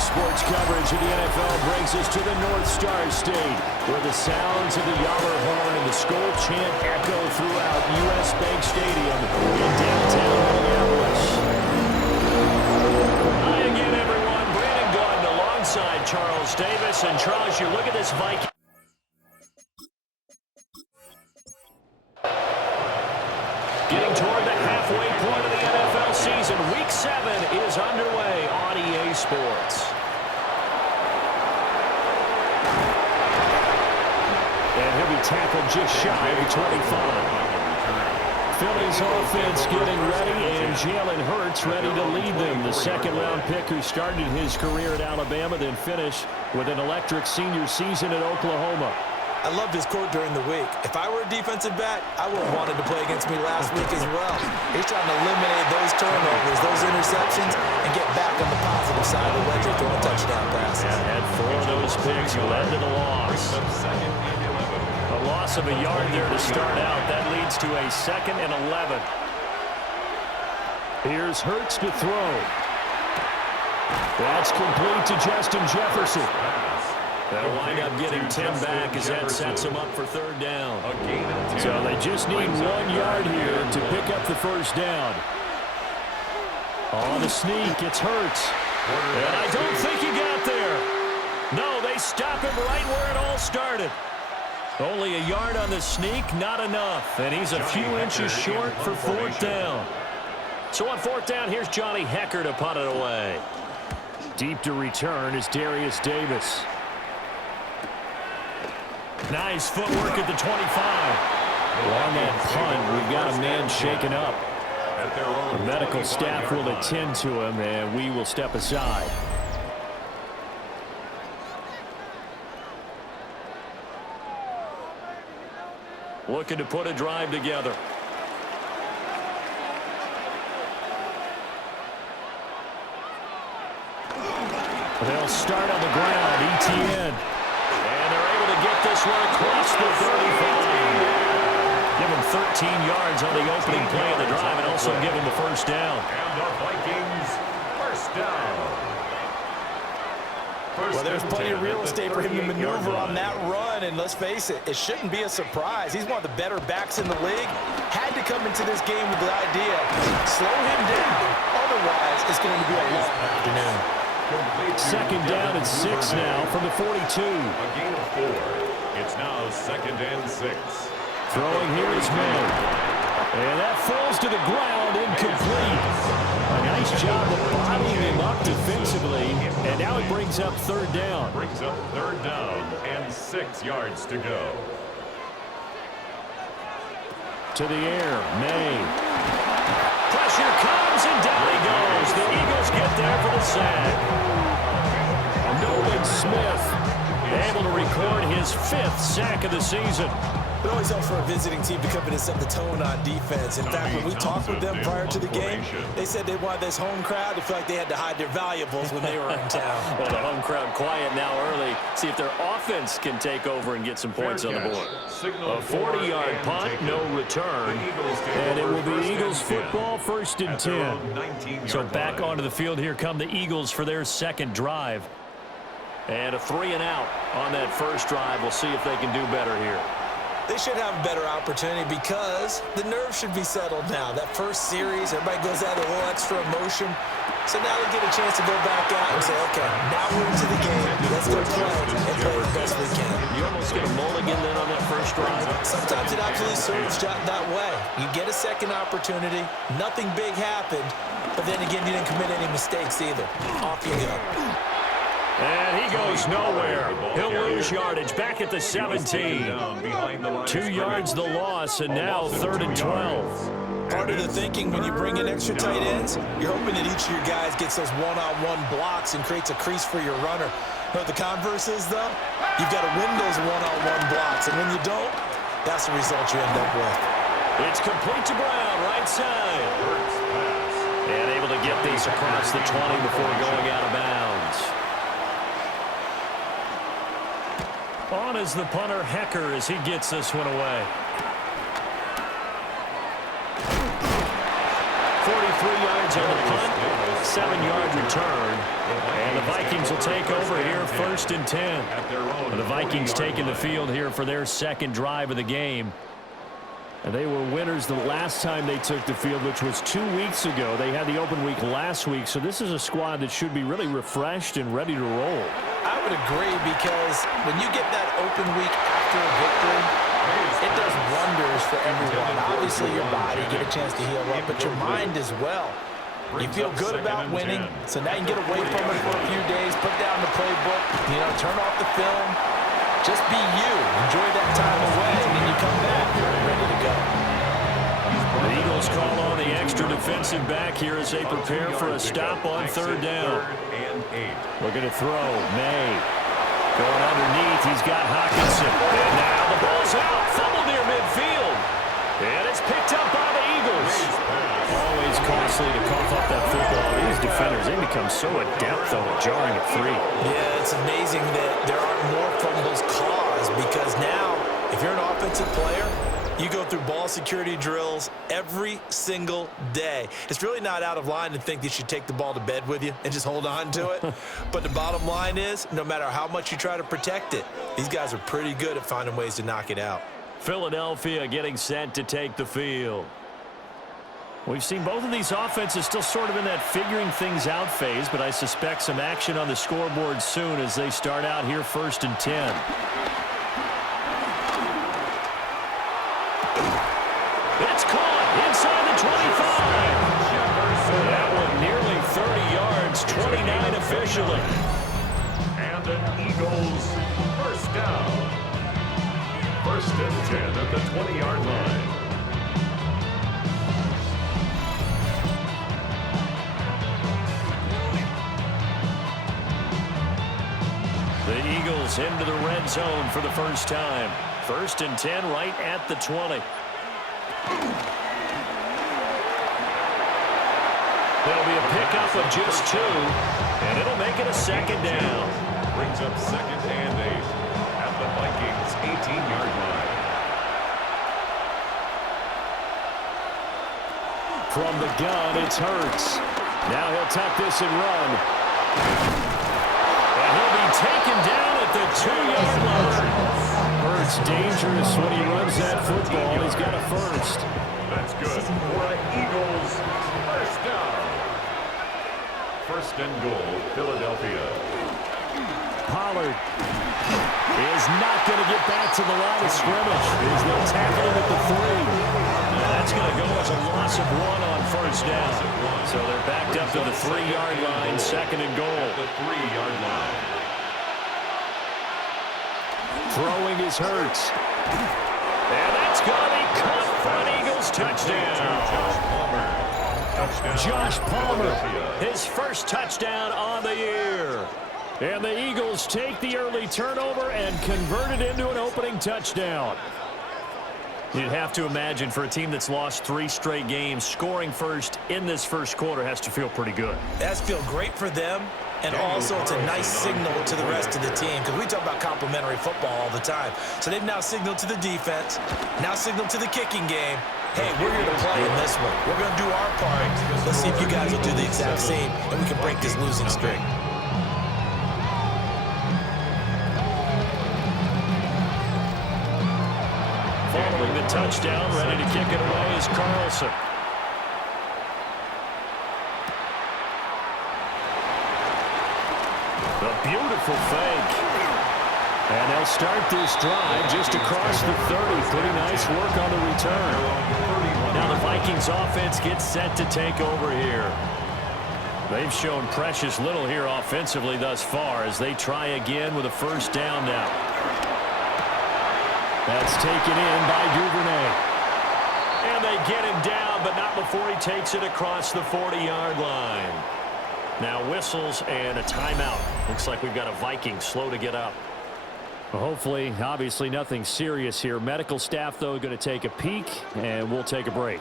Sports coverage of the NFL brings us to the North Star State, where the sounds of the Yammer horn and the Skol chant echo throughout U.S. Bank Stadium in downtown Minneapolis. Hi again, everyone. Brandon Gordon alongside Charles Davis. And Charles, you look at this Vikings. Getting toward the halfway point of the NFL season. Week 7 is underway on EA Sports. And he'll be tackled just shy of 25. Philly's offense getting ready, and Jalen Hurts ready to lead them. The second-round pick who started his career at Alabama, then finished with an electric senior season at Oklahoma. I loved his quote during the week. If I were a defensive back, I would have wanted to play against me last week as well. He's trying to eliminate those turnovers, those interceptions, and get back on the positive side of the ledger, throwing touchdown passes. And 4 of those picks led to the loss. A loss of a yard there to start out. That leads to a 2nd and 11. Here's Hurts to throw. That's complete to Justin Jefferson. That'll wind up getting 10 back as that sets him up for 3rd down. So they just need 1 yard here to pick up the 1st down. On the sneak, it's Hurts. And I don't think he got there. No, they stop him right where it all started. Only a yard on the sneak, not enough. And he's a few inches short for 4th down. So on 4th down, here's Johnny Hekker to punt it away. Deep to return is Darius Davis. Nice footwork at the 25. On that punt, we've got a man shaken up. The medical staff will attend to him, and we will step aside. Looking to put a drive together. They'll start on the ground, ETN. Get this one across the 35. Give him 13 yards on the opening play of the drive and also give him the 1st down. And the Vikings, 1st down. Well, there's plenty of real estate for him to maneuver on that run, and let's face it, it shouldn't be a surprise. He's one of the better backs in the league. Had to come into this game with the idea, slow him down. Otherwise, it's going to be a long afternoon. 2nd down and 6 now from the 42. A gain of 4. It's now 2nd and 6. Throwing here is May. And that falls to the ground, incomplete. A nice job of bottling him up defensively. And now it brings up 3rd down. Brings up 3rd down and 6 yards to go. To the air, May. Pressure comes, and down he goes. The Eagles get there for the sack. Nolan Smith able to record his 5th sack of the season. It always helps for a visiting team to come in and set the tone on defense. In fact, when we talked with them prior to the game, they said they wanted this home crowd to feel like they had to hide their valuables when they were in town. Well, the home crowd quiet now early. See if their offense can take over and get some points on the board. A 40-yard punt, no return. And it will be Eagles football, 1st and 10. So back onto the field here come the Eagles for their 2nd drive. And a 3 and out on that 1st drive. We'll see if they can do better here. They should have a better opportunity because the nerves should be settled now. That first series, everybody goes out with a little extra emotion. So now they get a chance to go back out and say, okay, now we're into the game. Let's go play and play as best we can. You almost get a mulligan then on that 1st drive. Sometimes it absolutely serves that way. You get a 2nd opportunity. Nothing big happened. But then again, you didn't commit any mistakes either. Off you go. And he goes nowhere. He'll lose yardage back at the 17. 2 yards the loss, and now 3rd and 12. Part of the thinking when you bring in extra tight ends, you're hoping that each of your guys gets those one-on-one blocks and creates a crease for your runner. But the converse is, though, you've got to win those one-on-one blocks. And when you don't, that's the result you end up with. It's complete to Brown, right side. And able to get these across the 20 before going out of bounds. On is the punter, Hekker, as he gets this one away. 43 yards on the punt, 27-yard return. And the Vikings will take over here 1st and 10. The Vikings taking the field here for their second drive of the game. And they were winners the last time they took the field, which was 2 weeks ago. They had the open week last week, so this is a squad that should be really refreshed and ready to roll. I would agree, because when you get that open week after a victory, it does wonders for everyone. Obviously, your body get a chance to heal up, but your mind as well. You feel good about winning, so now you can get away from it for a few days, put down the playbook, turn off the film. Just be you. Enjoy that time away, and then you come back ready to go. The Eagles call on the extra defensive back here as they prepare for a stop on 3rd down. Looking to throw. May. Going underneath. He's got Hawkinson. And now the ball's out. Fumble near midfield. And it's picked up by the Eagles. Always costly to cough up that football. These defenders, they become so adept, though, at jarring at 3. Yeah, it's amazing that there aren't more fumbles caused, because now, if you're an offensive player, you go through ball security drills every single day. It's really not out of line to think that you should take the ball to bed with you and just hold on to it. But the bottom line is, no matter how much you try to protect it, these guys are pretty good at finding ways to knock it out. Philadelphia getting set to take the field. We've seen both of these offenses still sort of in that figuring things out phase, but I suspect some action on the scoreboard soon as they start out here 1st and 10. It's caught inside the 25. That one nearly 30 yards, 29 officially. And an Eagles first down. 1st and 10 at the 20-yard line. The Eagles into the red zone for the first time. 1st and 10 right at the 20. There'll be a pickup of just 2, and it'll make it a 2nd down. Brings up 2nd and 8 at the Vikings 18-yard line. From the gun, it's Hurts. Now he'll tuck this and run. And he'll be taken down at the 2-yard line. Hurts dangerous when he runs that football. He's got a 1st. That's good for an Eagles first down. 1st and goal, Philadelphia. Pollard is not going to get back to the line of scrimmage. There's no tackling at the 3. That's going to go as a loss of 1 on 1st down. So they're backed up to the 3-yard line, 2nd and goal. The 3-yard line. Throwing is Hurts. And that's going to be caught for an Eagles touchdown. Josh Palmer, his first touchdown on the year. And the Eagles take the early turnover and convert it into an opening touchdown. You'd have to imagine for a team that's lost 3 straight games, scoring first in this first quarter has to feel pretty good. That's feel great for them, and also it's a nice signal to the rest of the team, because we talk about complimentary football all the time. So they've now signaled to the defense, now signaled to the kicking game, hey, we're here to play in this one. We're going to do our part. Let's see if you guys will do the exact same, and we can break this losing streak. Following the touchdown, ready to kick it away is Carlson. A beautiful fake. And they'll start this drive just across the 30. Pretty nice work on the return. Now the Vikings offense gets set to take over here. They've shown precious little here offensively thus far as they try again with a 1st down now. That's taken in by Duvernay. And they get him down, but not before he takes it across the 40-yard line. Now whistles and a timeout. Looks like we've got a Viking slow to get up. Well, hopefully, obviously nothing serious here. Medical staff, though, going to take a peek, and we'll take a break.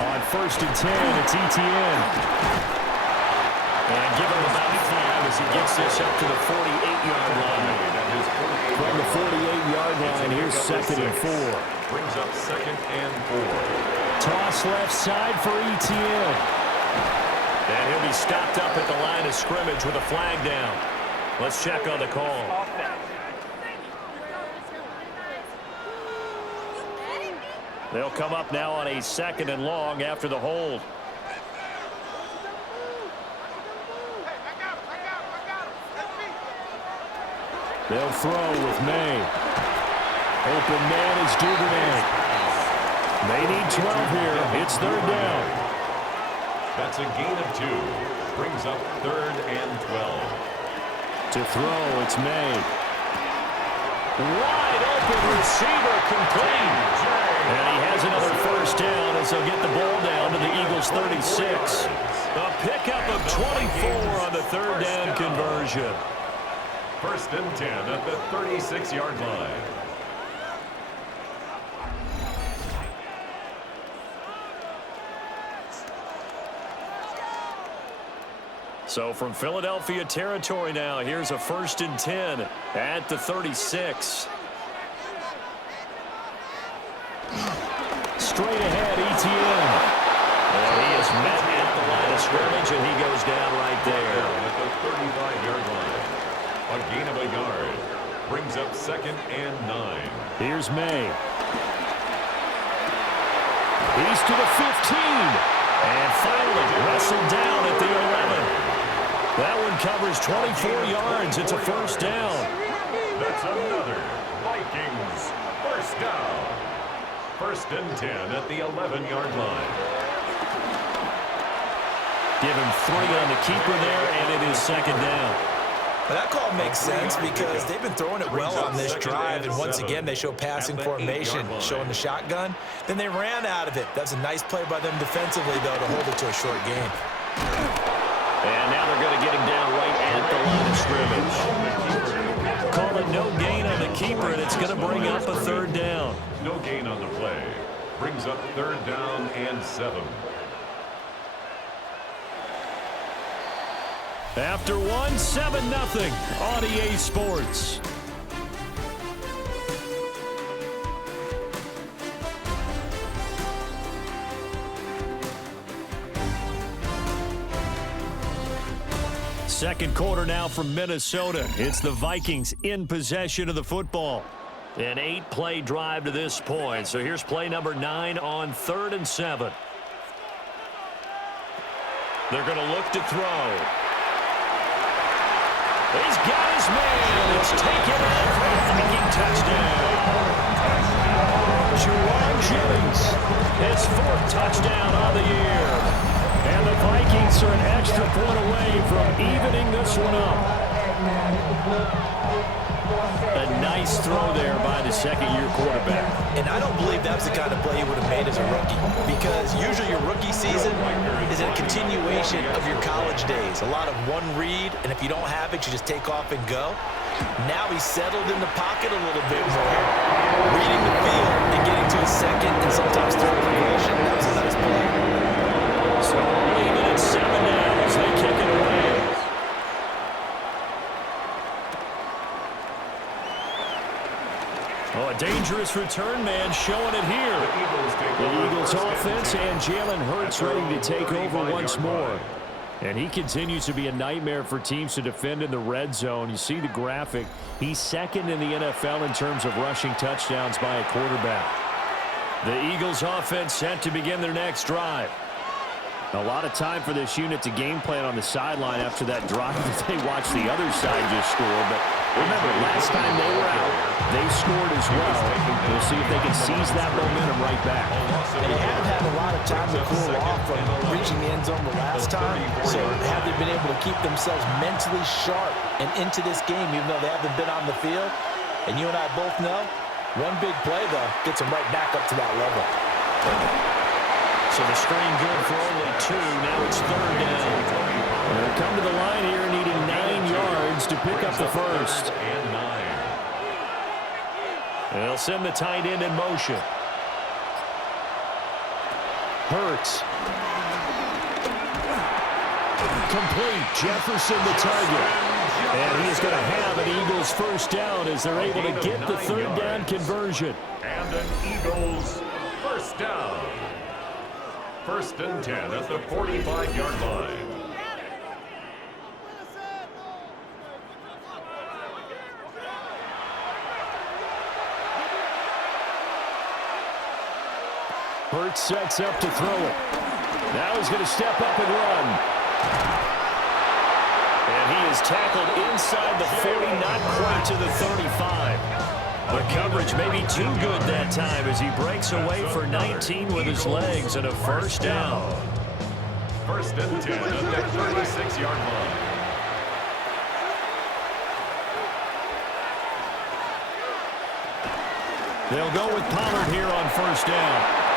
On 1st and 10, it's Etienne. And give him about 5 as he gets this up to the 48-yard line. From the 48 2-yard line. Here's 2nd and 4. Brings up 2nd and 4. Toss left side for ETN. And he'll be stopped up at the line of scrimmage with a flag down. Let's check on the call. They'll come up now on a 2nd and long after the hold. They'll throw with May. Open man is Duvernay. They need 12 here. It's 3rd down. That's a gain of 2. Brings up 3rd and 12. To throw, it's May. Wide open receiver complete. And he has another 1st down as they'll get the ball down to the Eagles' 36. A pickup of 24 on the 3rd down conversion. 1st and 10 at the 36-yard line. So from Philadelphia territory now, here's a 1st and 10 at the 36. Straight ahead, ETN. And he is met at the line of scrimmage, and he goes down right there. At the 35-yard line. A gain of a yard. Brings up 2nd and 9. Here's May. He's to the 15. And finally wrestled down at the 11. That one covers 24 yards. It's a 1st down. That's another Vikings 1st down. 1st and 10 at the 11-yard line. Give him 3 on the keeper there, and it is 2nd down. Well, that call makes sense because they've been throwing it well on this drive, and once again they show passing formation, showing the shotgun. Then they ran out of it. That's a nice play by them defensively, though, to hold it to a short game. And now they're going to get him down right at the line of scrimmage. Call it no gain on the keeper, and it's going to bring up a 3rd down. No gain on the play. Brings up 3rd down and 7. After 7-0 on EA Sports. Second quarter now from Minnesota. It's the Vikings in possession of the football. An 8-play drive to this point. So here's play number 9 on 3rd and 7. They're going to look to throw. He's got his man. It's taken off for a Viking touchdown. Juwan Jennings, his 4th touchdown on the year. And the Vikings are an extra point away from evening this one up. A nice throw there by the 2nd-year quarterback. And I don't believe that's the kind of play he would have made as a rookie, because usually your rookie season is a continuation of your college days. A lot of one read, and if you don't have it, you just take off and go. Now he's settled in the pocket a little bit more, reading the field and getting to his 2nd and sometimes 3rd progression. That was a nice play. So leave it at 7 now as they kick it away. Oh, a dangerous return man showing it here. The Eagles offense and Jalen Hurts ready to take over once more. And he continues to be a nightmare for teams to defend in the red zone. You see the graphic. He's 2nd in the NFL in terms of rushing touchdowns by a quarterback. The Eagles offense set to begin their next drive. A lot of time for this unit to game plan on the sideline after that drive that they watched the other side just score. But remember, last time they were out, they scored as well. We'll see if they can seize that momentum right back. They haven't had a lot of time to cool off from reaching the end zone the last time. So have they been able to keep themselves mentally sharp and into this game, even though they haven't been on the field? And you and I both know, one big play, though, gets them right back up to that level. So the screen good for only 2. Now it's 3rd down. They'll come to the line here needing 9 yards to pick up the 1st. And 9. They'll send the tight end in motion. Hurts. Complete. Jefferson the target. And he is going to have an Eagles first down as they're able to get the third down conversion. And an Eagles first down. 1st and 10 at the 45-yard line. Hurts sets up to throw it. Now he's going to step up and run. And he is tackled inside the 40, not quite to the 35. The coverage may be too good that time as he breaks away for 19 with his legs and a first down. 1st and 10 at the 36-yard line. They'll go with Pollard here on first down.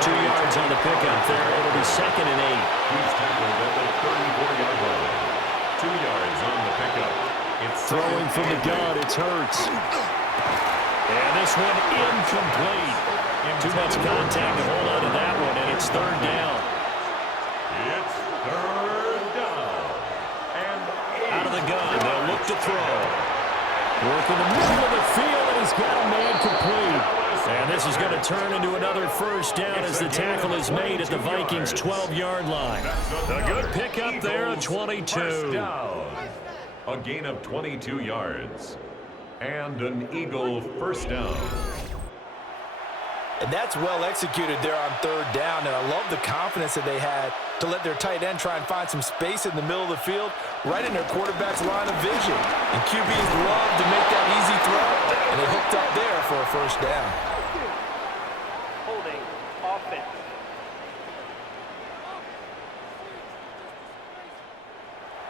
2 yards on the pickup there. It'll be 2nd and 8. He's tackled at the 34-yard line. 2 yards on the pickup. It's throwing from the gun. It's Hurts. And this one incomplete. Too much contact to hold on to that one, and it's 3rd down. It's 3rd down. And out of the gun. They'll look to throw. Work in the middle of the field, and he's got a man complete. And this is going to turn into another first down as the tackle is made at the Vikings' 12-yard line. A good pickup there at 22. A gain of 22 yards. And an Eagle first down. And that's well executed there on 3rd down. And I love the confidence that they had to let their tight end try and find some space in the middle of the field, right in their quarterback's line of vision. And QBs love to make that easy throw. And they hooked up there for a first down. Holding offense.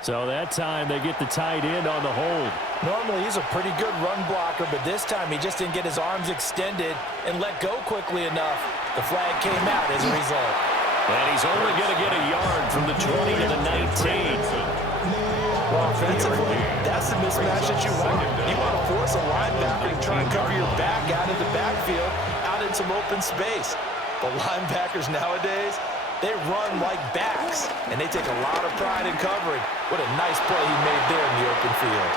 So that time they get the tight end on the hold. Normally he's a pretty good run blocker, but this time he just didn't get his arms extended and let go quickly enough. The flag came out as a result. And he's only going to get a yard from the 20 to the 19. Well, offensively, that's the mismatch that you want. You want to force a linebacker to try and cover your back out of the backfield, out in some open space. The linebackers nowadays, they run like backs, and they take a lot of pride in covering. What a nice play he made there in the open field.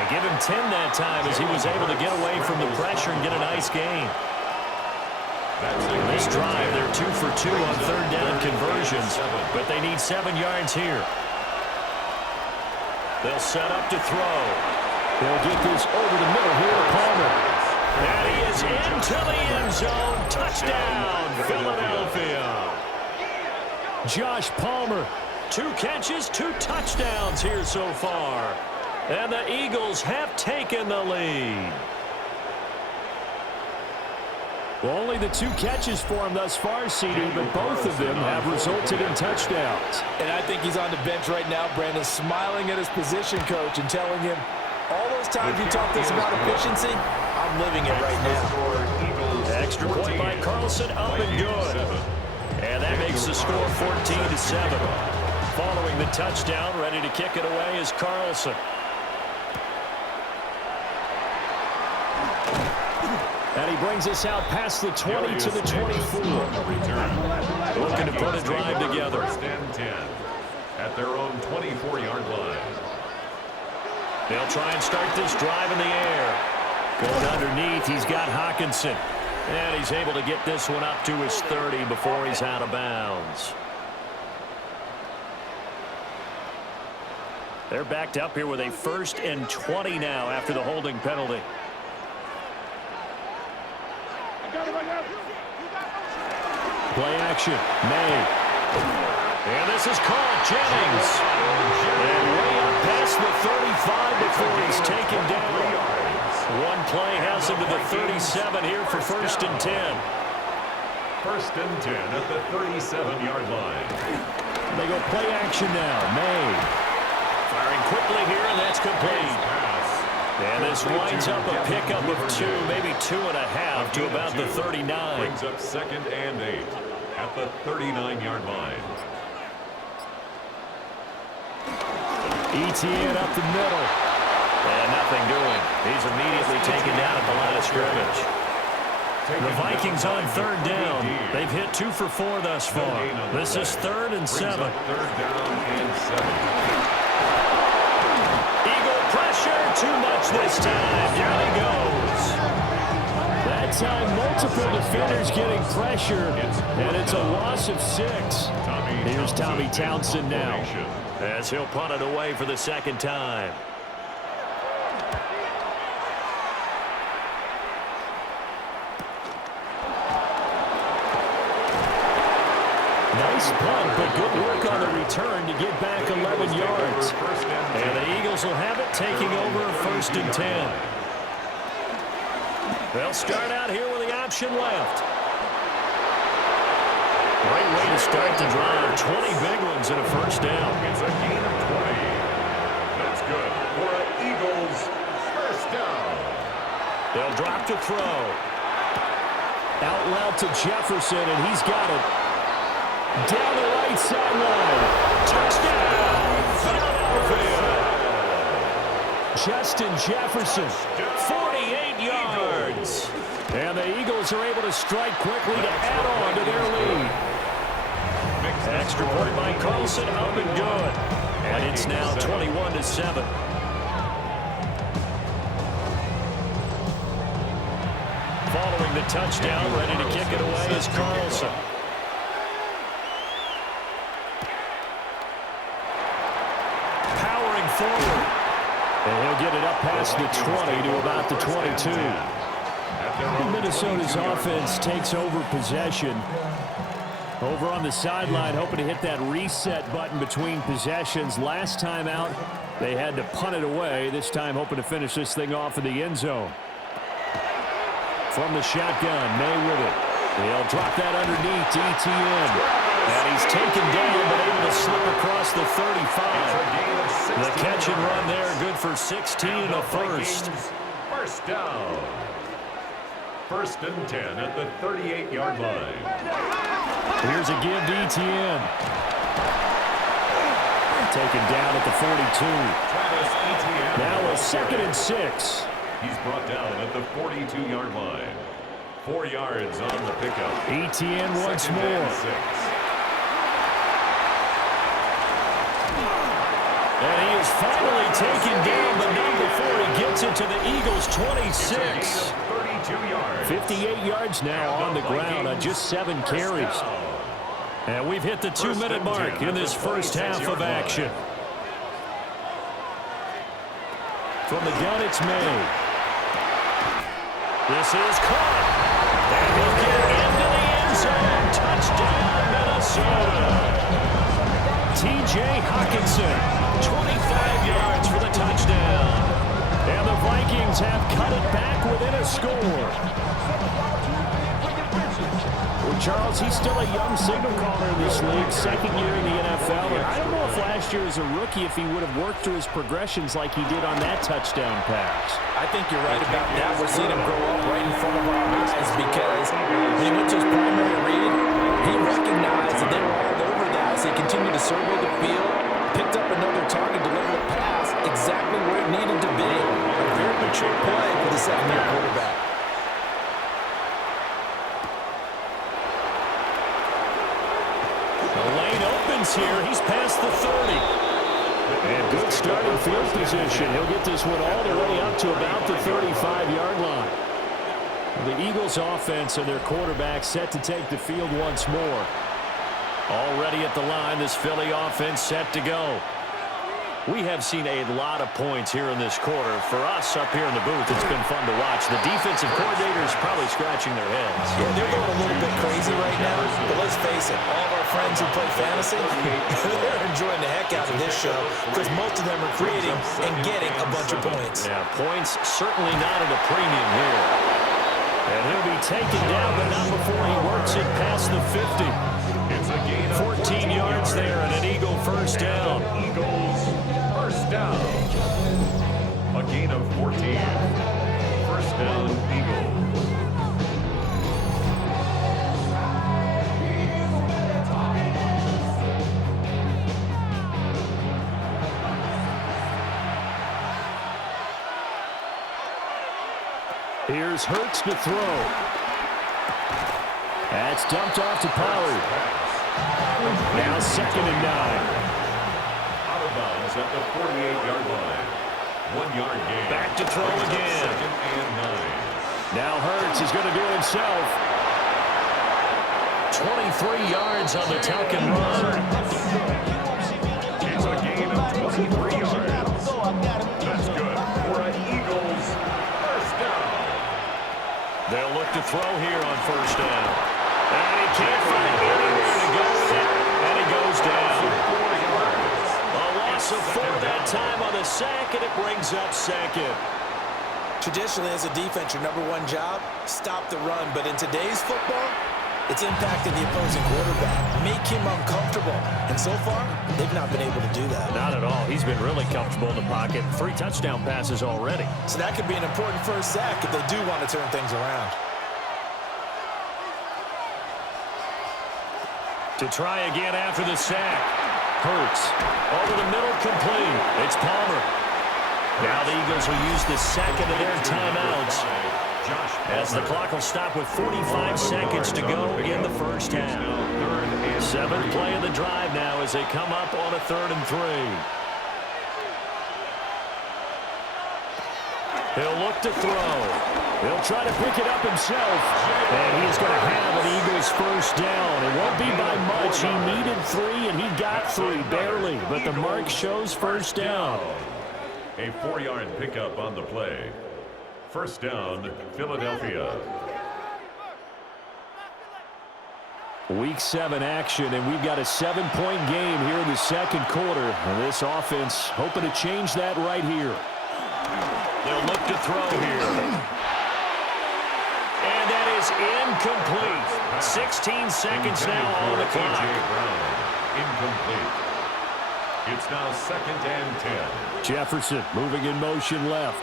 And give him 10 that time as he was able to get away from the pressure and get a nice gain. This drive, they're 2 for 2 on 3rd down conversions, but they need 7 yards here. They'll set up to throw. They'll get this over the middle here to Palmer. And he is into the end zone. Touchdown, Philadelphia. Josh Palmer, 2 catches, 2 touchdowns here so far. And the Eagles have taken the lead. Well, only the 2 catches for him thus far, CD, but both of them have resulted in touchdowns. And I think he's on the bench right now, Brandon, smiling at his position coach and telling him, all those times you talked to us about efficiency, I'm living it right now. Extra point by Carlson, up and good. And that makes the score 14-7. Following the touchdown, ready to kick it away is Carlson. And he brings us out past the 20 to the 24. Looking to put a drive together. 1st and 10 at their own 24-yard line. They'll try and start this drive in the air. Going underneath, he's got Hawkinson. And he's able to get this one up to his 30 before he's out of bounds. They're backed up here with a 1st and 20 now after the holding penalty. Play action, May. And this is called Jennings. And way up past the 35 before he's taken down. One play has him to the 37 here for 1st and 10. 1st and 10 at the 37-yard line. They go play action now, May. Firing quickly here, and that's complete. And this winds up a pickup of 2, maybe 2.5 to about the 39. Brings up 2nd and 8 at the 39-yard line. ETN up the middle. And nothing doing. He's immediately taken down at the line of scrimmage. The Vikings on 3rd down. They've hit 2 for 4 thus far. This is 3rd and 7. 3rd down and 7. too much this time. Down he goes. That time, multiple defenders getting pressure, and it's a loss of 6. Here's Tommy Townsend now, as he'll punt it away for the second time. Nice punt, but good work on the return to get back 11 yards. And the Eagles will have it, taking over 1st and 10. They'll start out here with the option left. Great way to start the drive. 20 big ones and a first down. It's a gain of 20. That's good for an Eagles first down. They'll drop to throw. Out loud to Jefferson, and he's got it. Down the right sideline. Touchdown, Philadelphia. Justin Jefferson, 48 yards. And the Eagles are able to strike quickly to add on to their lead. Extra point by Carlson, up and good. And it's now 21-7. Following the touchdown, ready to kick it away is Carlson. Powering forward. And he'll get it up past the 20 to about the 22. Minnesota's offense takes over possession. Over on the sideline, hoping to hit that reset button between possessions. Last time out, they had to punt it away. This time, hoping to finish this thing off in the end zone. From the shotgun, May with it. They'll drop that underneath to ETN. And he's taken down, but able to slip across the 35. The catch and run there, good for 16 and a first. First down. 1st and 10 at the 38-yard line. Here's a give to ETN. Taken down at the 42. Now a 2nd and 6. He's brought down at the 42-yard line. 4 yards on the pickup. ETN once more. And he is finally taken down, but not before he gets it to the Eagles' 26. 58 yards now on the ground on just 7 carries. And we've hit the 2-minute mark in this first half of action. From the gun, it's May. This is caught. And he'll get into the end zone. Touchdown, Minnesota. T.J. Hockenson, 25 yards for the touchdown. And the Vikings have cut it back within a score. Well, Charles, he's still a young signal caller in this league, 2nd year in the NFL. And I don't know if last year as a rookie, if he would have worked through his progressions like he did on that touchdown pass. I think you're right about that. We're seeing him grow up right in front of our eyes because when he went to his primary read, he recognized that they were all over that as they continued to survey the field, picked up another target, delivered a pass exactly where it needed to be. A very mature play for the 2nd-year quarterback. The lane opens here. He's past the 30. And good starting field position. He'll get this one all the way up to about the 35-yard line. The Eagles' offense and their quarterback set to take the field once more. Already at the line, this Philly offense set to go. We have seen a lot of points here in this quarter. For us up here in the booth, it's been fun to watch. The defensive coordinators probably scratching their heads. Yeah, they're going a little bit crazy right now. But let's face it, all of our friends who play fantasy, they're enjoying the heck out of this show because most of them are creating and getting a bunch of points. Yeah, points certainly not at a premium here. And he'll be taken down, but not before he works it past the 50. 14 yards there and an Eagle first down. Eagles first down. A gain of 14. First down, Eagles. Here's Hurts to throw. That's dumped off to Pollard. Now 2nd and 9. Out of bounds at the 48-yard line. 1 yard gain. Back to throw again. 2nd and 9. Now Hurts is going to do it himself. 23 yards on the tuck and run. It's a gain of 23 yards. That's good for an Eagles first down. They'll look to throw here on first down. And he can't find anywhere to go with it. And he goes down. 4 yards. A loss of 4 that time on the sack, and it brings up second. Traditionally, as a defense, your number one job, stop the run. But in today's football, it's impacting the opposing quarterback, make him uncomfortable. And so far, they've not been able to do that. Not at all. He's been really comfortable in the pocket. 3 touchdown passes already. So that could be an important first sack if they do want to turn things around. To try again after the sack. Hurts. Over the middle, complete. It's Palmer. Now the Eagles will use the second of their timeouts, as the clock will stop with 45 seconds to go in the first half. 7th play of the drive now as they come up on a 3rd and 3. He'll look to throw. He'll try to pick it up himself. And he's going to have an Eagles first down. It won't be by much. He needed 3, and he got 3, barely. But the mark shows first down. A 4-yard pickup on the play. First down, Philadelphia. Week 7 action, and we've got a 7-point game here in the second quarter. And this offense hoping to change that right here. They'll look to throw here. And that is incomplete. 16 seconds now on the clock. Incomplete. It's now 2nd and 10. Jefferson moving in motion left.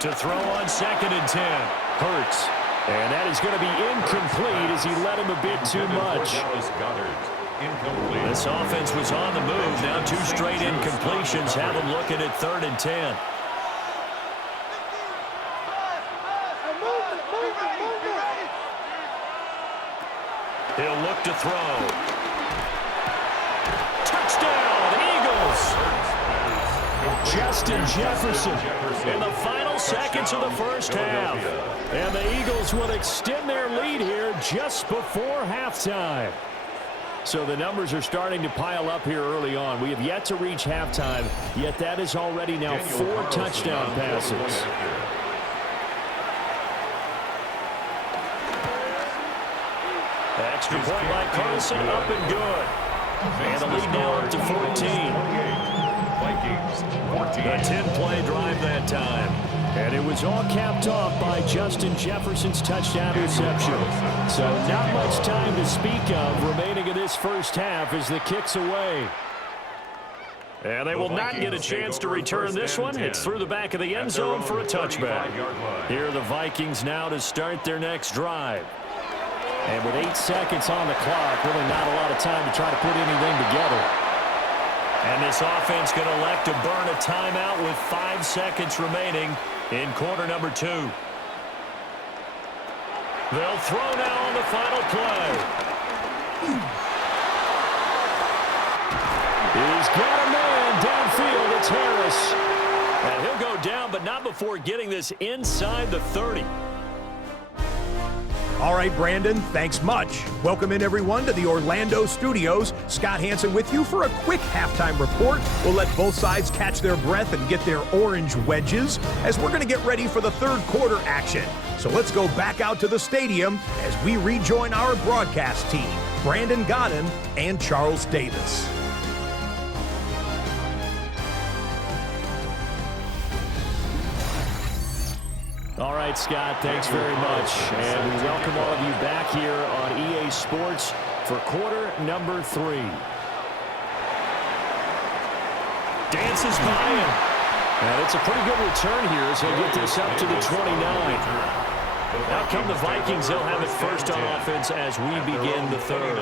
To throw on 2nd and 10. Hurts. And that is going to be incomplete as he led him a bit too much. This offense was on the move. Now 2 straight incompletions have them looking at 3rd and 10. He'll look to throw. Touchdown, Eagles! Justin Jefferson in the final seconds of the first half. And the Eagles will extend their lead here just before halftime. So the numbers are starting to pile up here early on. We have yet to reach halftime, yet that is already now 4 touchdown passes. Extra point by Carlson, up and good. And the lead now up to 14. Vikings, 14. A 10-play drive that time. And it was all capped off by Justin Jefferson's touchdown reception. So not much time to speak of remaining in this first half as the kick's away. And they will not get a chance to return this one. It's through the back of the end zone for a touchback. Here are the Vikings now to start their next drive. And with 8 seconds on the clock, really not a lot of time to try to put anything together. And this offense going to elect to burn a timeout with 5 seconds remaining in quarter number 2. They'll throw now on the final play. He's got a man downfield. It's Harris. And he'll go down, but not before getting this inside the 30. All right, Brandon, thanks much. Welcome in, everyone, to the Orlando studios. Scott Hansen with you for a quick halftime report. We'll let both sides catch their breath and get their orange wedges as we're going to get ready for the third quarter action. So let's go back out to the stadium as we rejoin our broadcast team, Brandon Godden and Charles Davis. All right, Scott, thanks very much. And we welcome all of you back here on EA Sports for quarter number 3. Dances by him. And it's a pretty good return here as he'll get this up to the 29. Out come the Vikings. They'll have it first on offense as we begin the third.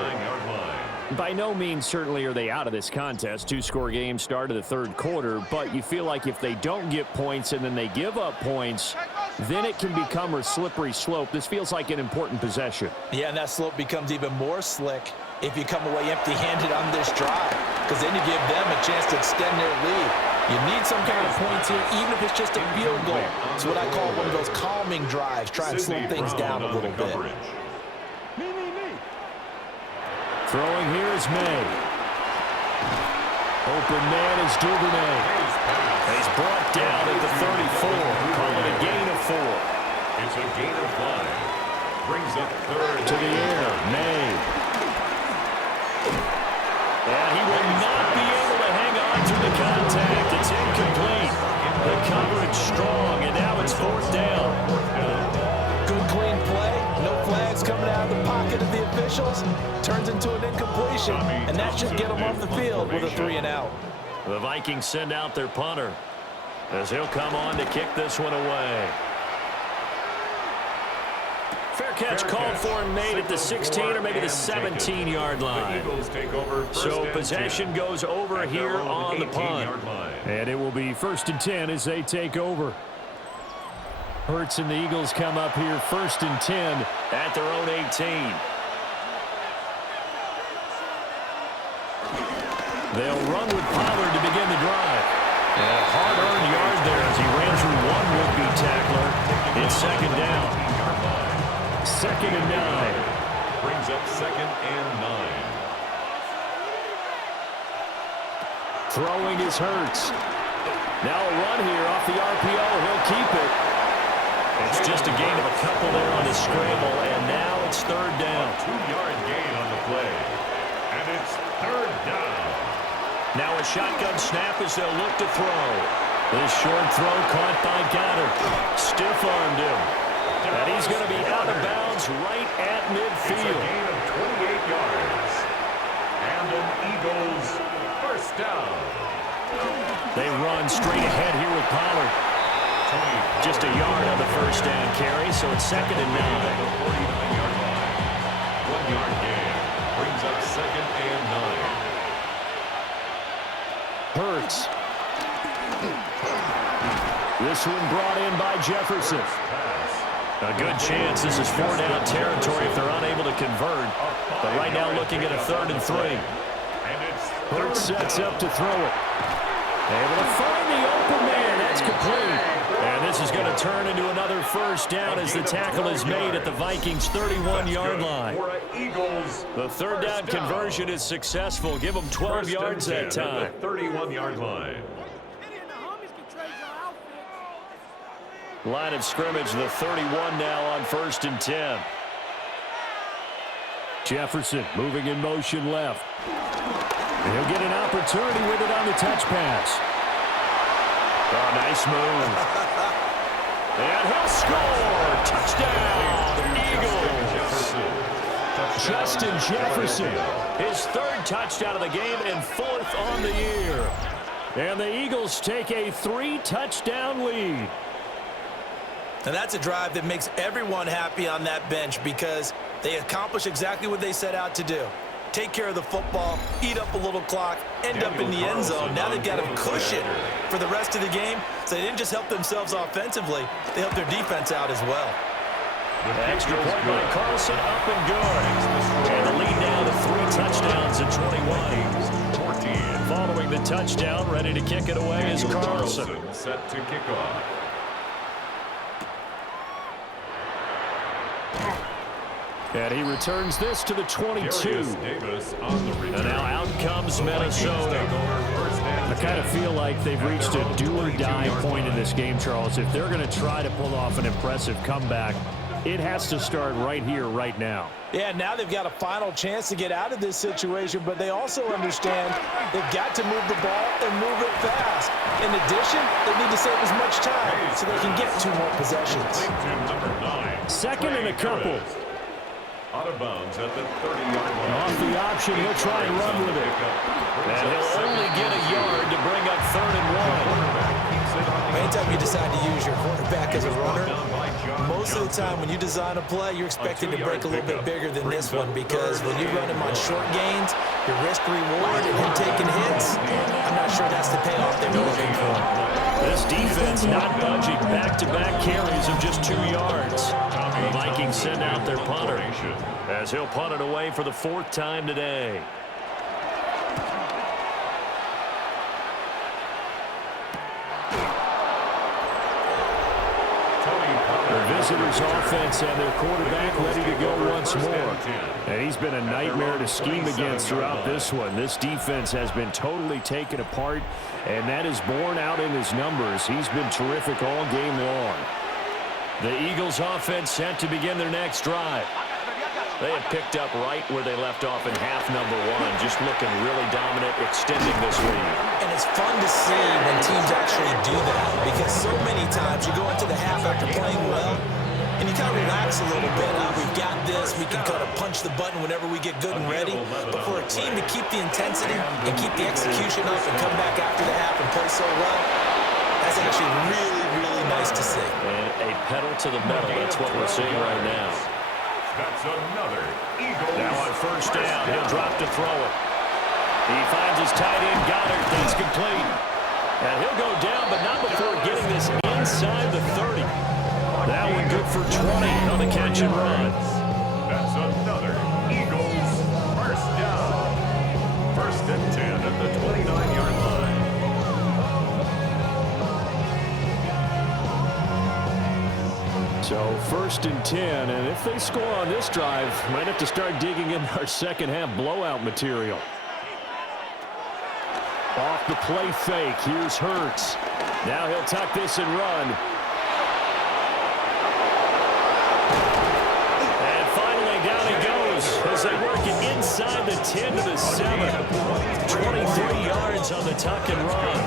By no means certainly are they out of this contest. 2-score game start of the third quarter, but you feel like if they don't get points and then they give up points, then it can become a slippery slope. This feels like an important possession. Yeah, and that slope becomes even more slick if you come away empty-handed on this drive, because then you give them a chance to extend their lead. You need some kind of points here, even if it's just a field goal. It's what I call one of those calming drives. Try and slow things down a little bit. Throwing here is May. Open man is Duvernay. He's brought down at the 34. Call it a gain of 4. It's a gain of 5. Brings up third. To the air, May. And he will not be able to hang on to the contact. It's incomplete. The coverage strong, and now it's 4th down. Good clean play. No flags coming out of the pocket of the officials. Turns into an incompletion, and that should get them off the field with a 3-and-out. The Vikings send out their punter as he'll come on to kick this one away. Fair catch called for and made at the 16 or maybe the 17-yard line. So possession goes over here on the punt. And it will be 1st and 10 as they take over. Hurts and the Eagles come up here 1st and 10 at their own 18. They'll run with Pollard to begin the drive. And a hard-earned yard there as he ran through one would-be tackler. It's 2nd down. 2nd and 9. Brings up 2nd and 9. Throwing is Hurts. Now a run here off the RPO. He'll keep it. It's just a gain of a couple there on his scramble, and now it's 3rd down. 2-yard gain on the play. And it's 3rd down. Now a shotgun snap as they'll look to throw. This short throw caught by Goddard. Stiff-armed him. And he's going to be out of bounds right at midfield. It's a gain of 28 yards. And an Eagles 1st down. They run straight ahead here with Pollard. Just a yard on the 1st down carry, so it's 2nd and 9. 49-yard line. 1-yard gain. Brings up 2nd and 9. Hurts. This one brought in by Jefferson. A good chance this is 4-down territory if they're unable to convert. But right now looking at a 3rd and 3. Hurts sets up to throw it. Able to find the open man. That's complete. And this is going to turn into another 1st down as the tackle is made at the Vikings' 31-yard line. The 3rd down conversion is successful. Give them 12 yards that time. 31-yard line. Line of scrimmage, the 31 now on 1st and 10. Jefferson moving in motion left. And he'll get an opportunity with it on the touch pass. Oh, nice move. And he'll score. Touchdown, Eagles. Justin Jefferson, his 3rd touchdown of the game and 4th on the year. And the Eagles take a 3-touchdown lead. And that's a drive that makes everyone happy on that bench because they accomplish exactly what they set out to do. Take care of the football, eat up a little clock, end up in the end zone. Now they've got a cushion for the rest of the game. So they didn't just help themselves offensively, they helped their defense out as well. Extra point by Carlson, up and good. And the lead now to 3 touchdowns at 21. Following the touchdown, ready to kick it away is Carlson. Set to kick off. And he returns this to the 22. And now out comes Minnesota. I kind of feel like they've reached a do-or-die point in this game, Charles. If they're going to try to pull off an impressive comeback, it has to start right here, right now. Yeah, now they've got a final chance to get out of this situation, but they also understand they've got to move the ball and move it fast. In addition, they need to save as much time so they can get 2 more possessions. 2nd and a couple. Out of bounds at the 30-yard line. Off the option, he'll try and run with it. And he'll only get a yard to bring up 3rd and 1. Anytime you decide to use your quarterback as a runner, most of the time when you design a play, you're expected to break a little bit bigger than this one because when you run him on short gains, your risk-reward and him taking hits, I'm not sure that's the payoff they were looking for. This defense not budging. Back-to-back carries of just 2 yards. The Vikings send out their punter as he'll punt it away for the 4th time today. visitors' offense and their quarterback ready to go once more. And he's been a nightmare to scheme against throughout this one. This defense has been totally taken apart, and that is borne out in his numbers. He's been terrific all game long. The Eagles' offense set to begin their next drive. They have picked up right where they left off in half number one, just looking really dominant, extending this lead. And it's fun to see when teams actually do that, because so many times you go into the half after playing well, and you kind of relax a little bit. We've got this. We can kind of punch the button whenever we get good and ready. But for a team to keep the intensity and keep the execution up and come back after the half and play so well, that's actually really, really nice to see. And a pedal to the metal, that's what we're seeing right now. That's another Eagles. Now on first down, he'll drop to throw it. He finds his tight end, Goddard. That's complete. And he'll go down, but not before getting this inside the 30. That one good for 20 on the catch and run. That's another Eagles first down. First and 10 at the 29-yard line. So first and 10, and if they score on this drive, might have to start digging in our second half blowout material. Off the play fake, here's Hurts. Now he'll tuck this and run. And finally down he goes as they work it inside the 10 to the 7. 23 yards on the tuck and run.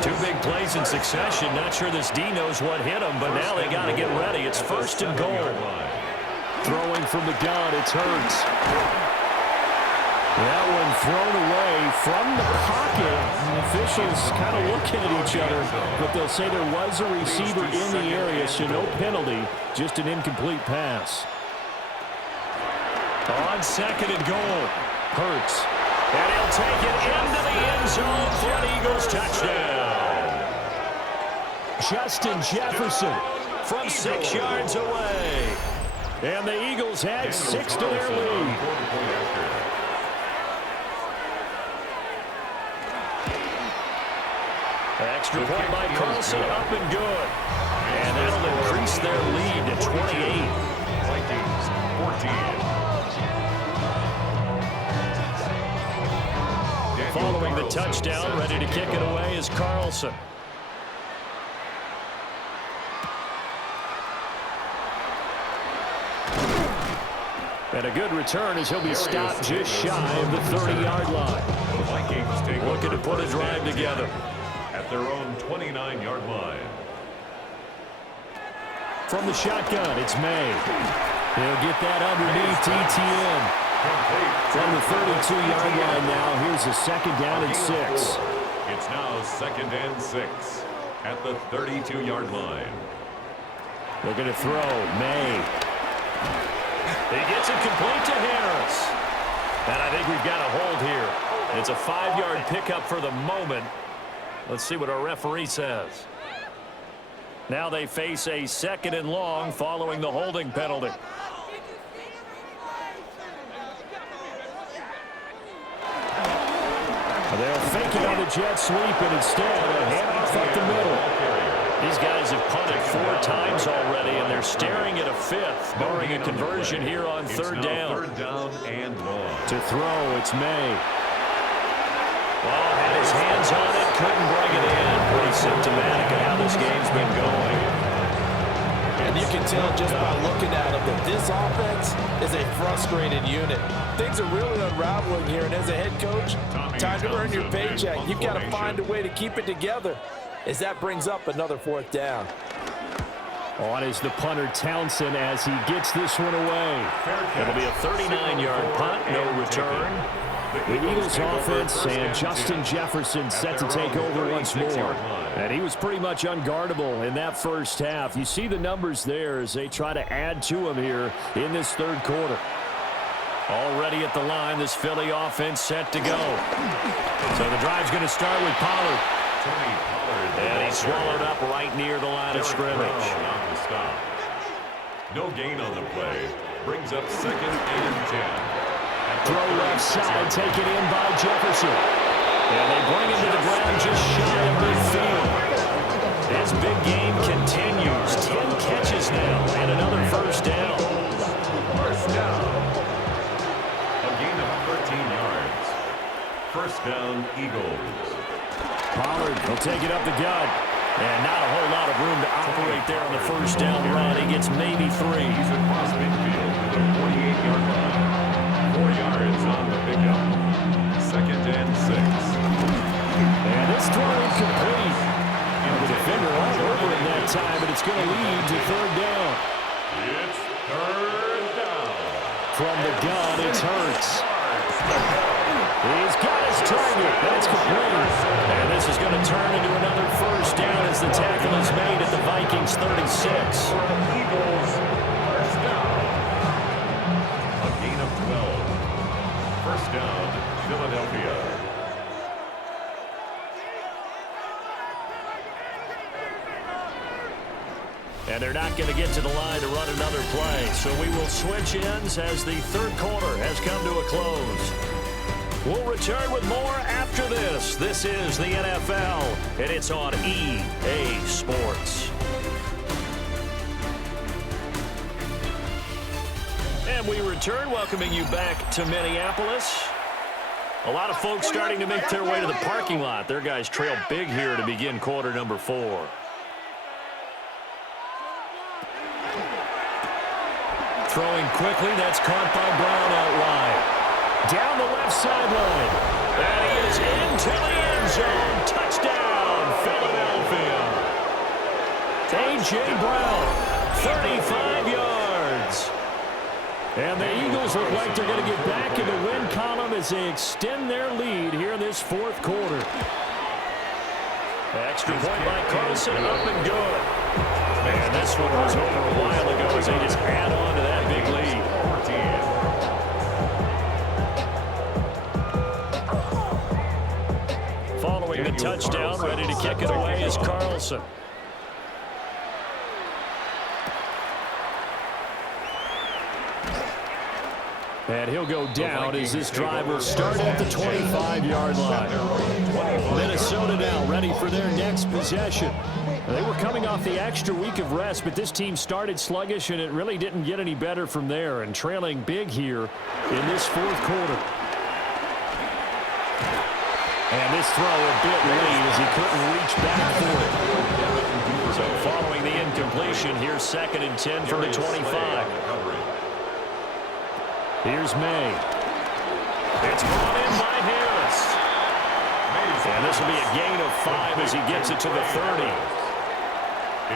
Two big plays in succession. Not sure this D knows what hit him, but now they got to get ready. It's first and goal. Throwing from the gun, it's Hurts. That one thrown away from the pocket. The officials kind of looking at each other, but they'll say there was a receiver in the area, so no penalty, just an incomplete pass. On second and goal, Hurts. And he'll take it into the end zone for an Eagles touchdown. Justin Jefferson from 6 yards away. And the Eagles add 6 to their lead. Extra point by Carlson, up and good. And that'll increase their lead to 28. Vikings 14. Following the touchdown, ready to kick it away is Carlson. And a good return as he'll be stopped just shy of the 30-yard line. The Vikings take looking to put a drive together at their own 29-yard line. From the shotgun, it's May. He'll get that underneath ETN. From the 32-yard line now, here's a second down and 6. It's now second and 6 at the 32-yard line. Looking to throw, May. He gets it complete to Harris. And I think we've got a hold here. It's a 5-yard pickup for the moment. Let's see what our referee says. Now they face a second and long following the holding penalty. They'll fake it on the jet sweep, and instead a handoff up the middle. These guys have punted 4 times already, and they're staring at a 5th, barring a conversion here on third down. Third down and long. To throw, it's May. Well, had his hands on it, couldn't bring it in. Pretty symptomatic of how this game's been going. And you can tell just by looking at him that this offense is a frustrated unit. Things are really unraveling here, and as a head coach, time to earn your paycheck. You've got to find a way to keep it together as that brings up another 4th down. On is the punter Townsend as he gets this one away. It'll be a 39-yard punt, no return. The Eagles offense and Justin Jefferson set to take over once more. And he was pretty much unguardable in that first half. You see the numbers there as they try to add to him here in this third quarter. Already at the line, this Philly offense set to go. So the drive's going to start with Pollard. And he's swallowed up right near the line of scrimmage. No gain on the play. Brings up second and 10. Throw left side, taken in by Jefferson. And they bring him to the ground just shy of midfield. His big game continues. 10 catches first down run. He gets maybe 3. He's across midfield to the 48-yard line. 4 yards on the pickup. 2nd and 6. And this throw incomplete. And the defender all over it that time, but it's going to lead to 3rd down. It's 3rd down. From the gun, it's Hurts. He's got his target. That's complete. And this is going to turn into another first down as the tackle is made at the Vikings 36. Eagles, first down. A gain of 12. First down, Philadelphia. And they're not going to get to the line to run another play. So we will switch ends as the 3rd quarter has come to a close. We'll return with more after this. This is the NFL, and it's on EA Sports. And we return, welcoming you back to Minneapolis. A lot of folks starting to make their way to the parking lot. Their guys trail big here to begin quarter number 4. Throwing quickly, that's caught by Brown out wide. Down the left sideline. And he is into the end zone. Touchdown, Philadelphia. A.J. Brown, 35 yards. And the Eagles look like they're going to get back in the win column as they extend their lead here in this 4th quarter. Extra point by Carlson, up and good. And this one was over a while ago as they just add on to that big lead. Following the touchdown, ready to kick it away is Carlson. And he'll go down as this drive will start at the 25-yard line. Minnesota now ready for their next possession. They were coming off the extra week of rest, but this team started sluggish, and it really didn't get any better from there, and trailing big here in this 4th quarter. And this throw a bit late as he couldn't reach back for it. So following the incompletion, here's 2nd and 10 from the 25. Here's May. It's brought in by Harris. And this will be a gain of 5 as he gets it to the 30.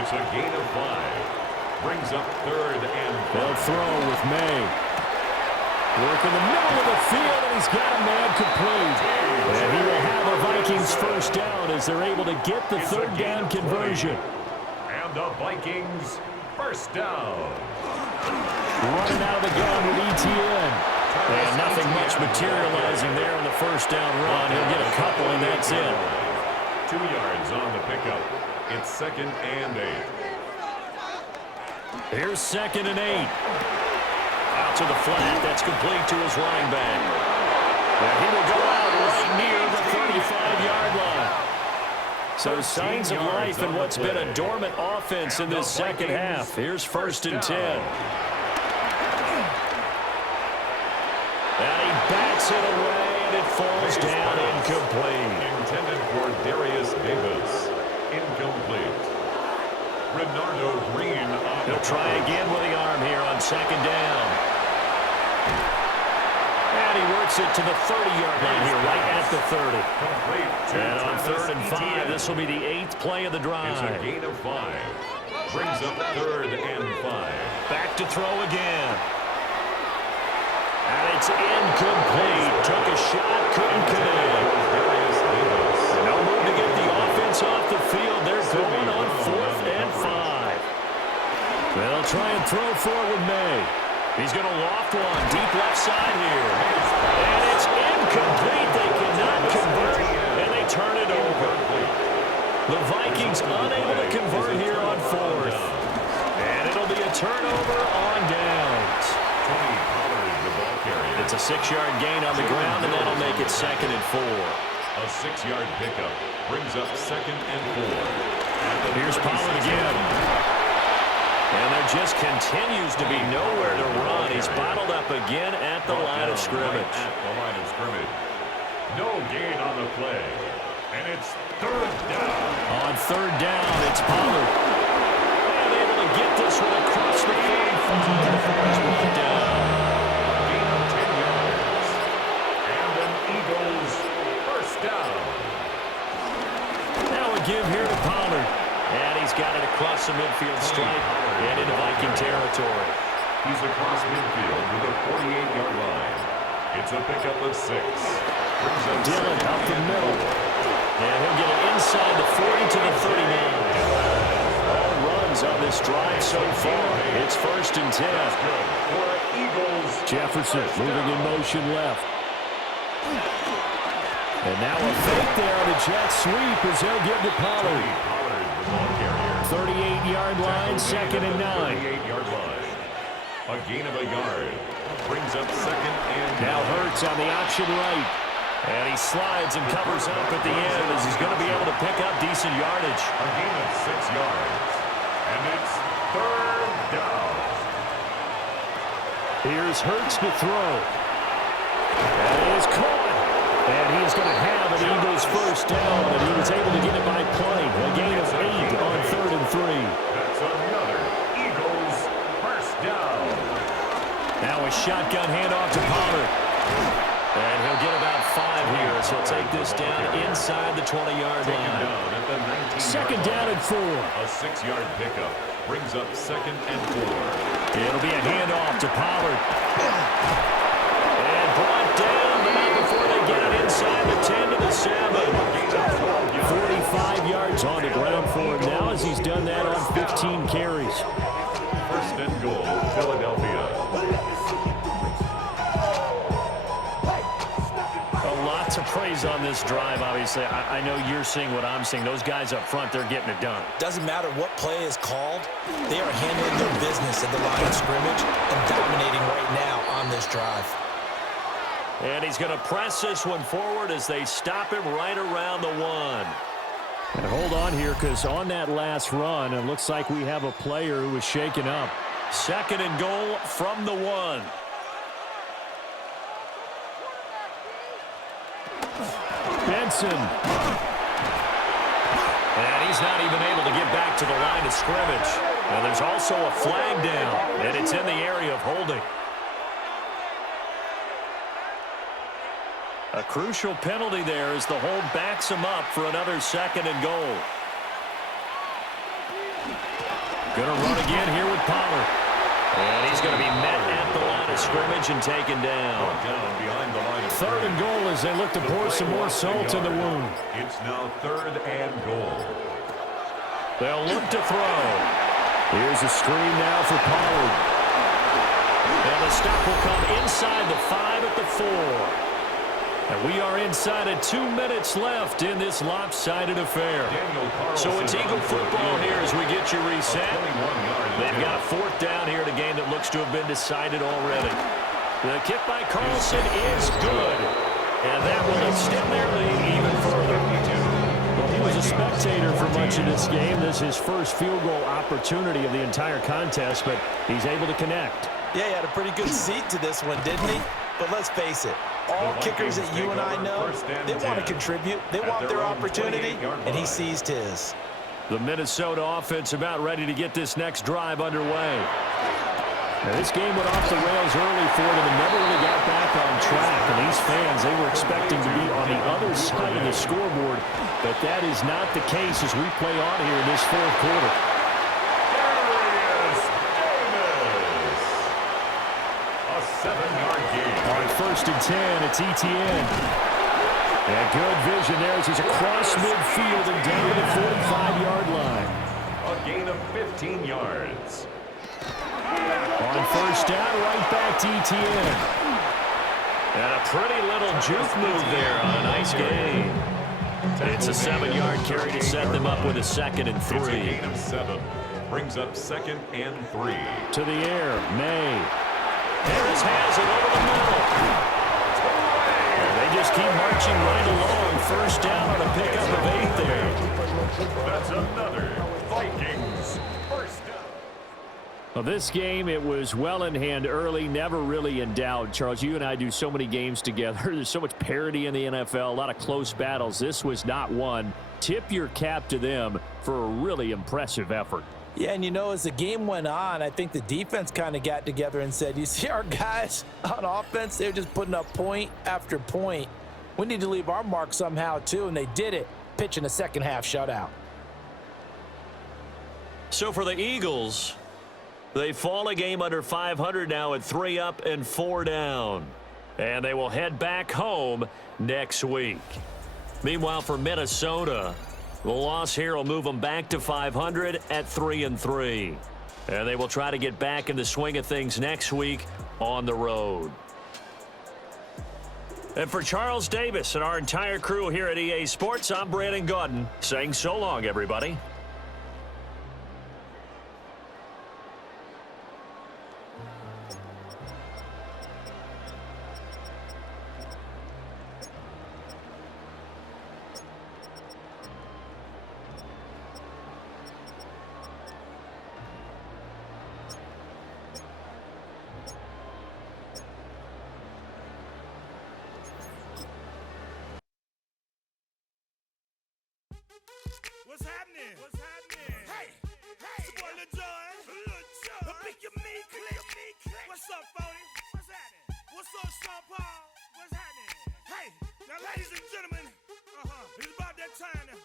It's a gain of 5. Brings up 3rd and 5. They'll throw with May. Work in the middle of the field, and he's got a man complete. And he will have a Vikings first down as they're able to get the 3rd down conversion. And the Vikings first down. Running out of the gun with ETN. And nothing much materializing there on the first down run. He'll get a couple, and that's it. 2 yards on the pickup. It's 2nd and 8. Here's 2nd and 8. Out to the flat. That's complete to his running back. And he will go out right near the 35-yard line. So signs of life in what's been a dormant offense in this second half. Here's 1st and 10. And he bats it away, and it falls down incomplete. Intended for Darius Davis. Incomplete. Renardo Green. He'll try again with the arm here on 2nd down. And he works it to the 30-yard line here, right at the 30. And on 3rd and 5, this will be the 8th play of the drive. It's a gain of 5. Brings up 3rd and 5. Back to throw again. And it's incomplete. Took a shot, couldn't connect. No move to get the offense off the field. They're going on 4th and 5. They'll try and throw forward May. He's going to loft one deep left side here. And it's incomplete. They cannot convert, and they turn it over. The Vikings unable to convert here on 4th. And it'll be a turnover on downs. It's a 6-yard gain on the ground, and that'll make it 2nd and 4. A 6-yard pickup brings up 2nd and 4. Here's Pollard again. And there just continues to be nowhere to run. He's bottled up again at the line of scrimmage. No gain on the play. And it's 3rd down. On 3rd down, it's Pollard. And able to get Viking territory. He's across midfield to the 48-yard line. It's a pickup of 6. Dillon up the middle. And he'll get it inside the 40 to the 39. All runs on this drive so far. It's 1st and 10. For Eagles. Jefferson moving in motion left. And now a fake there on a jet sweep as they'll give to Pollard. 38-yard line, 2nd and 9. 38-yard line. A gain of a yard. Brings up 2nd and 9. Now Hurts on the option right. And he slides and covers up at the end as he's going to be able to pick up decent yardage. A gain of 6 yards. And it's 3rd down. Here's Hurts to throw. That is caught. And he's going to have an Eagles 1st down, and he was able to get it by play. A gain of 8 on 3rd and 3. That's another Eagles 1st down. Now a shotgun handoff to Pollard. And he'll get about 5 here, so he'll take this down inside the 20-yard line. 2nd down and 4. A 6-yard pickup brings up 2nd and 4. It'll be a handoff to Pollard. And brought down now before they get it inside the 10 to the 7. 45 yards on the ground for him now as he's done that on 15 carries. 1st and goal, Philadelphia. Lots of praise on this drive, obviously. I know you're seeing what I'm seeing. Those guys up front, they're getting it done. Doesn't matter what play is called. They are handling their business at the line of scrimmage and dominating right now on this drive. And he's going to press this one forward as they stop him right around the 1. And hold on here, because on that last run, it looks like we have a player who was shaken up. 2nd and goal from the 1. Benson. And he's not even able to get back to the line of scrimmage. And there's also a flag down, and it's in the area of holding. A crucial penalty there as the hold backs him up for another 2nd and goal. Going to run again here with Pollard. And he's going to be met at the line of scrimmage and taken down. Behind the line of 3rd and goal as they look to pour some more salt in the wound. It's now 3rd and goal. They'll look to throw. Here's a screen now for Pollard. And the stop will come inside the 5 at the 4. And we are inside of 2 minutes left in this lopsided affair. So it's Eagle football here as we get you reset. They've got a 4th down here in a game that looks to have been decided already. The kick by Carlson is good. And that will extend their lead even further. Well, he was a spectator for much of this game. This is his first field goal opportunity of the entire contest, but he's able to connect. Yeah, he had a pretty good seat to this one, didn't he? But let's face it, all kickers that you and I know, they want to contribute. They want their opportunity, and he seized his. The Minnesota offense about ready to get this next drive underway. Now, this game went off the rails early for them and never really got back on track. And these fans, they were expecting to be on the other side of the scoreboard, but that is not the case as we play on here in this 4th quarter. A 7-yard gain. On 1st and 10, it's Etienne. And good vision there as he's across midfield and down to the 45-yard line. A gain of 15 yards. On 1st down, right back to Etienne. And a pretty little juke move there on a nice gain. It's a 7-yard carry to set them up with a 2nd and 3. It's a gain of 7. Brings up 2nd and 3. To the air, May. Harris has it over the middle. And they just keep marching right along. 1st down on a pickup of 8 there. That's another Vikings 1st down. Well, this game, it was well in hand early, never really in doubt. Charles, you and I do so many games together. There's so much parity in the NFL, a lot of close battles. This was not one. Tip your cap to them for a really impressive effort. Yeah, and you know, as the game went on, I think the defense kind of got together and said, you see our guys on offense, they're just putting up point after point. We need to leave our mark somehow, too, and they did it, pitching a second-half shutout. So for the Eagles, They fall a game under 500 now at 3 up and 4 down. And they will head back home next week. Meanwhile, for Minnesota, the loss here will move them back to 500 at 3-3. And they will try to get back in the swing of things next week on the road. And for Charles Davis and our entire crew here at EA Sports, I'm Brandon Gaudin saying so long, everybody. What's happening? What's happening? Hey, it's your boy Lil Jon. Pick your me click. What's up, Phony? What's happening? What's up, Sean Paul? What's happening? Hey, now ladies and gentlemen, it's about that time now.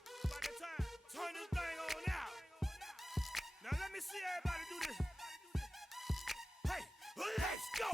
Turn this thing on out. Now let me see everybody do this. Hey, let's go.